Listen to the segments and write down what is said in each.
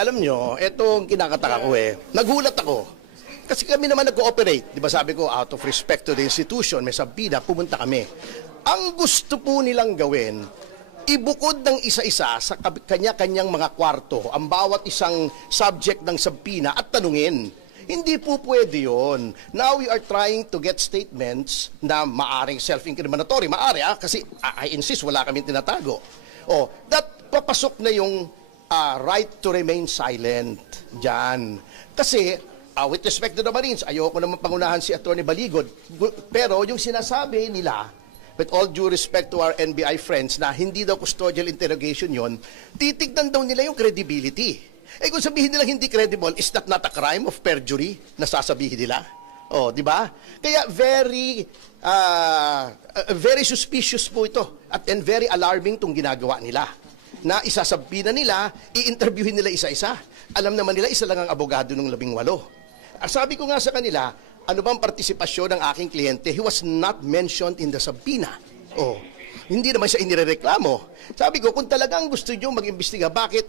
alam nyo, etong kinakataka ko nagulat ako. Kasi kami naman nag-cooperate. Di ba sabi ko, out of respect to the institution, may sabida, pumunta kami. Ang gusto po nilang gawin, ibukod ng isa-isa sa kanya-kanyang mga kwarto ang bawat isang subject ng sabina at tanungin. Hindi po pwede yun. Now we are trying to get statements na maaring self-incriminatory. Maari kasi I insist, wala kaming tinatago. That papasok na yung right to remain silent dyan. Kasi, with respect to the Marines, ayoko naman pangunahan si Atty. Baligod, pero yung sinasabi nila, with all due respect to our NBI friends, na hindi daw custodial interrogation yon, titignan daw nila yung credibility. Kung sabihin nila hindi credible, is that not a crime of perjury na sasabihin nila? Di ba? Kaya very suspicious po ito and very alarming itong ginagawa nila. Na isasabina nila, i-interviewin nila isa-isa. Alam naman nila, isa lang ang abogado ng 18. Sabi ko nga sa kanila, ano bang partisipasyon ng aking kliyente? He was not mentioned in the sabina. Hindi naman siya inirereklamo. Sabi ko, kung talagang gusto nyo mag-imbestiga, bakit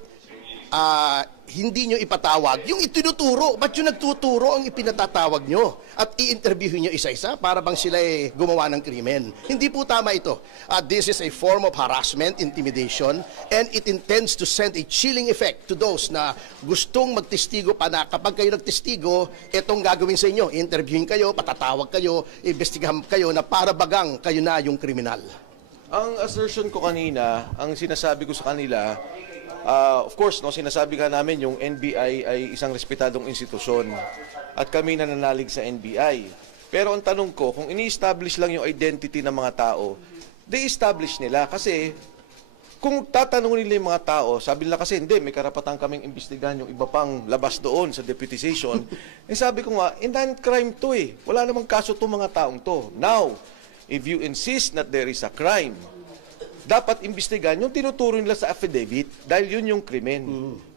hindi nyo ipatawag yung itinuturo? Ba't yung nagtuturo ang ipinatatawag nyo? At i-interviewin nyo isa-isa para bang sila gumawa ng krimen? Hindi po tama ito. This is a form of harassment, intimidation, and it intends to send a chilling effect to those na gustong magtestigo pa na kapag kayo nagtestigo, itong gagawin sa inyo. Interviewin kayo, patatawag kayo, investigahan kayo na para bagang kayo na yung kriminal. Ang assertion ko kanina, ang sinasabi ko sa kanila, of course, sinasabi ka namin yung NBI ay isang respetadong institusyon at kami nananalig sa NBI. Pero ang tanong ko, kung ini-establish lang yung identity ng mga tao, de-establish nila. Kasi kung tatanungin nila yung mga tao, sabi nila kasi hindi, may karapatan kaming imbestigahan yung iba pang labas doon sa deputization. Sabi ko nga, indictment crime to Wala namang kaso itong mga taong to. Now, if you insist that there is a crime, dapat imbestigahan yung tinuturo nila sa affidavit dahil yun yung krimen.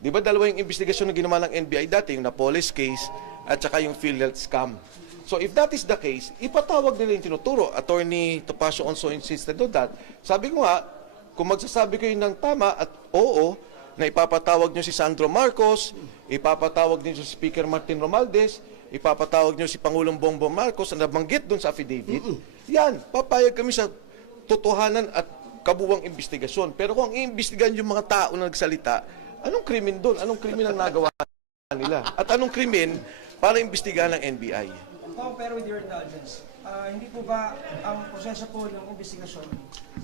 Di ba dalawa yung investigasyon na ginawa ng NBI dati, yung Napoles case at saka yung PhilHealth scam. So if that is the case, ipatawag nila yung tinuturo. Attorney Topacio also insisted on that. Sabi ko nga, kung magsasabi kayo ng tama at oo, na ipapatawag nyo si Sandro Marcos, ipapatawag nyo si Speaker Martin Romualdez, ipapatawag nyo si Pangulong Bongbong Marcos na nabanggit dun sa affidavit, yan, papayag kami sa totohanan at kabuwang investigasyon. Pero kung iimbestigahan yung mga tao na nagsalita, anong krimen doon? Anong krimen ang nagawa nila? At anong krimen para imbestigahan ng NBI? Pero with your indulgence, hindi po ba ang proseso po ng investigasyon,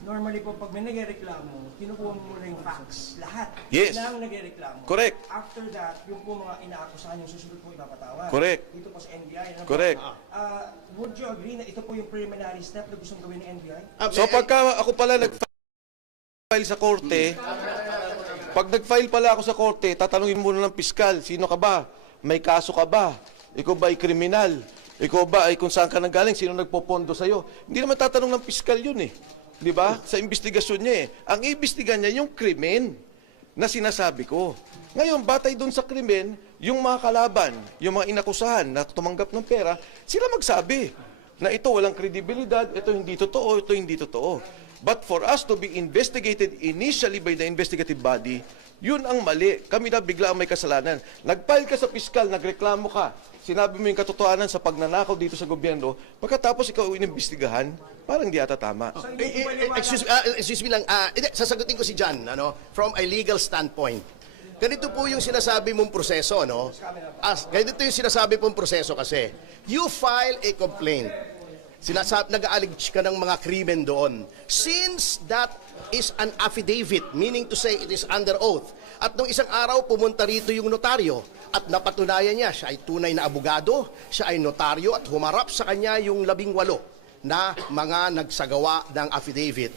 normally po pag may nagreklamo, kinukuha mo muna yung facts, lahat ng nagreklamo. Correct. After that, yung po mga inaakusahan yung susunod po ipapatawag. Correct. Dito po sa NBI. Correct. Would you agree na ito po yung preliminary step na gustong gawin ng NBI? So pagka ako pala nag-file sa korte, pag nag-file pala ako sa korte, tatanungin muna ng piskal, sino ka ba? May kaso ka ba? Ikaw ba ay kriminal? Ikaw ba ay kung saan ka nanggaling? Sino nagpopondo sa'yo? Hindi naman tatanong ng piskal yun Di ba? Sa investigasyon niya Ang iimbestigahan niya yung krimen na sinasabi ko. Ngayon, batay doon sa krimen, yung mga kalaban, yung mga inakusahan na tumanggap ng pera, sila magsabi na ito walang kredibilidad, ito hindi totoo, ito hindi totoo. But for us to be investigated initially by the investigative body, yun ang mali. Kami na bigla ang may kasalanan. Nag-file ka sa piskal, nagreklamo ka, sinabi mo yung katotohanan sa pagnanakaw dito sa gobyerno, pagkatapos ikaw inimbestigahan, parang hindi ata tama. Excuse me lang, sasagutin ko si John, from a legal standpoint. Ganito po yung sinasabi mong proseso, ganito yung sinasabi pong proseso kasi. You file a complaint. Nag-allege ka ng mga krimen doon. Since that is an affidavit, meaning to say it is under oath, at nung isang araw pumunta rito yung notaryo at napatunayan niya, siya ay tunay na abogado, siya ay notaryo at humarap sa kanya yung 18 na mga nagsagawa ng affidavit.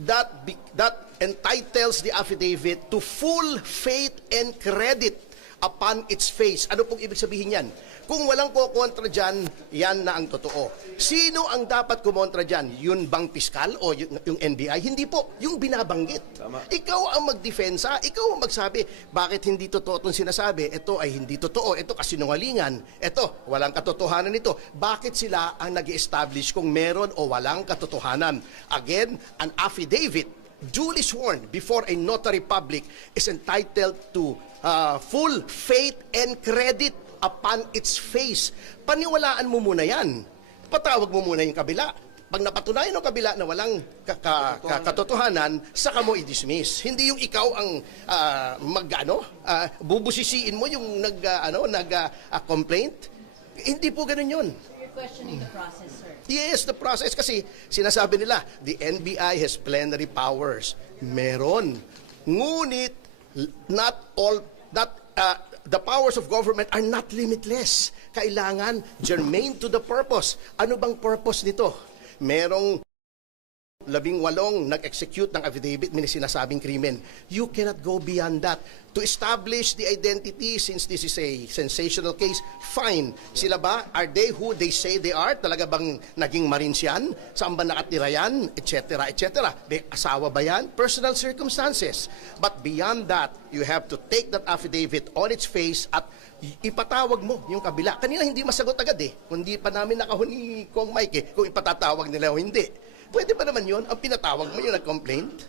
That entitles the affidavit to full faith and credit upon its face. Ano pong ibig sabihin yan? Kung walang kukontra dyan, yan na ang totoo. Sino ang dapat kumontra dyan? Yun bang piskal o yung NBI? Hindi po. Yung binabanggit. Tama. Ikaw ang magdefensa. Ikaw ang magsabi, bakit hindi totoo itong sinasabi? Ito ay hindi totoo. Ito kasinungalingan. Ito, walang katotohanan nito. Bakit sila ang nag-establish kung meron o walang katotohanan? Again, an affidavit duly sworn before a notary public is entitled to full faith and credit upon its face. Paniwalaan mo muna yan. Patawag mo muna yung kabila. Pag napatunayan ng kabila na walang katotohanan, saka mo i-dismiss. Hindi yung ikaw ang bubusisiin mo yung complaint. Hindi po ganun yun. You're questioning the process, sir. Yes, the process kasi sinasabi nila, the NBI has plenary powers. Meron. Ngunit the powers of government are not limitless. Kailangan germane to the purpose. Ano bang purpose nito? Merong 18 nag-execute ng affidavit, may sinasabing krimen. You cannot go beyond that. To establish the identity, since this is a sensational case, fine. Sila ba? Are they who they say they are? Talaga bang naging Marines yan? Saan ba nakatira yan? Etc. etc. May asawa ba yan? Personal circumstances. But beyond that, you have to take that affidavit on its face at ipatawag mo yung kabila. Kanina hindi masagot agad Kundi pa namin nakahon ni Kong Mike kung ipatatawag nila o hindi. Pwede ba naman yun? Ang pinatawag mo yung nag-complaint?